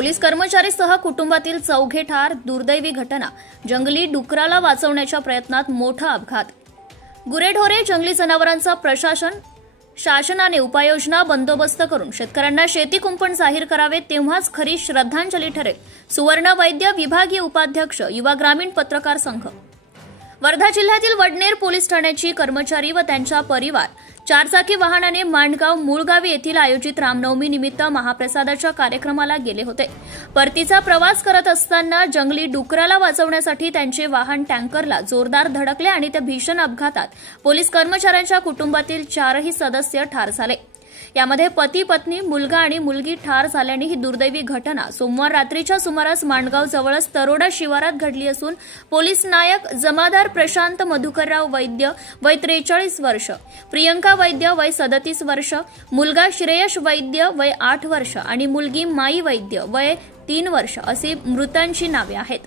Police कर्मचारीसह कुटुंबातील चौघे ठार. दुर्दैवी घटना. जंगली डुकराला वाचवण्याच्या प्रयत्नात मोठा अपघात. गुरेढोरे जंगली जनावरांचा प्रशासन शासनाने उपाययोजना बंदोबस्त करून शेतकऱ्यांना शेती कुंपण जाहीर करावे तेव्हाच खरी श्रद्धांजली ठरेल. सुवर्ण वैद्य विभागीय उपाध्यक्ष युवा ग्रामीण पत्रकार संघ. वर्धा जिल्ह्यातील वडनेर पोलीस ठाण्याची कर्मचारी व त्यांचा परिवार चारचाकी वाहनाने मांडगाव मूळगावी येथील आयोजित रामनवमी निमित्त महाप्रसादाच्या कार्यक्रमाला गेले होते. परतीचा प्रवास करत असताना जंगली डुकराला वाचवण्यासाठी त्यांचे वाहन टँकरला जोरदार धडकले आणि त्या भीषण अपघातात पोलीस कर्मचाऱ्यांच्या कुटुंबातील 4ही सदस्य ठार झाले. यामध्ये पती पत्नी, मुलगा आणि मुलगी ठार झाल्याने ही दुर्दैवी घटना सोमवार रात्रीच्या सुमारास मांडगाव जवळच तरोडा शिवारात घडली असून पोलीस नायक जमादार प्रशांत मधुकरराव वैद्य वय 43 वर्ष, प्रियंका वैद्य वय 37 वर्ष, मुलगा श्रेयश वैद्य वय 8 वर्ष आणि मुलगी माई वैद्य वय 3 वर्ष अशी मृतांची नावे आहेत.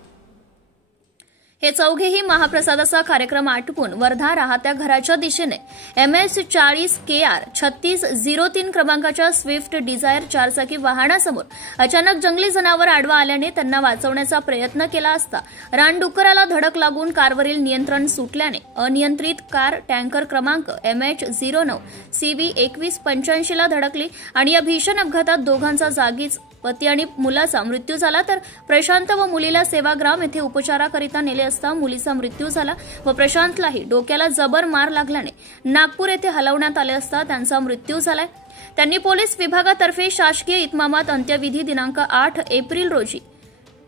हे चौघेही महाप्रसादाचा कार्यक्रम आटपून वर्धा राहत्या घराच्या दिशेने MS 40 KR 3603 क्रमांकाच्या स्विफ्ट डिझायर चारचाकी वाहनासमोर अचानक जंगली जनावर आडवा आल्याने त्यांना वाचवण्याचा प्रयत्न केला असता रानडुकराला धडक लागून कारवरील नियंत्रण सुटल्याने अनियंत्रित कार टँकर क्रमांक MH 09 CB 2185 ला धडकली आणि या भीषण अपघातात दोघांचा जागीच पती आणि मुलाचा मृत्यू झाला. तर प्रशांत व मुलीला सेवाग्राम येथे उपचाराकरिता नेले असता मुलीचा मृत्यू झाला व प्रशांतलाही डोक्याला जबर मार लागल्याने नागपूर येथे हलवण्यात आले असता त्यांचा मृत्यू झालाय. त्यांनी पोलीस विभागातर्फे शासकीय इतमामात अंत्यविधी दिनांक 8 एप्रिल रोजी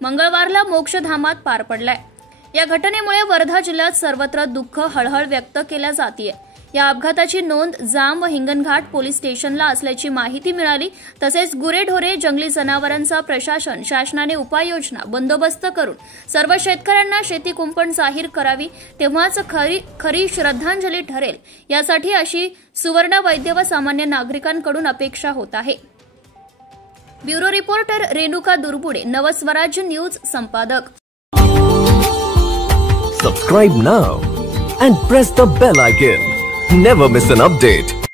मंगळवारला मोक्षधामात पार पडलाय. या घटनेमुळे वर्धा जिल्ह्यात सर्वत्र दुःख हळहळ व्यक्त केल्या जातीये. या अपघाताची नोंद जाम व हिंगणघाट पोलीस स्टेशनला असल्याची माहिती मिळाली. तसेच गुरेढोरे जंगली जनावरांचा प्रशासन शासनाने उपाययोजना बंदोबस्त करून सर्व शेतकऱ्यांना शेती कुंपण जाहीर करावी तेव्हाच खरी श्रद्धांजली ठरेल. यासाठी अशी सुवर्ण वैद्य व सामान्य नागरिकांकडून अपेक्षा होत आहे. Bureau reporter Renuka Durbude, Navswarajya news संपादक. Subscribe now and press the bell icon. Never miss an update.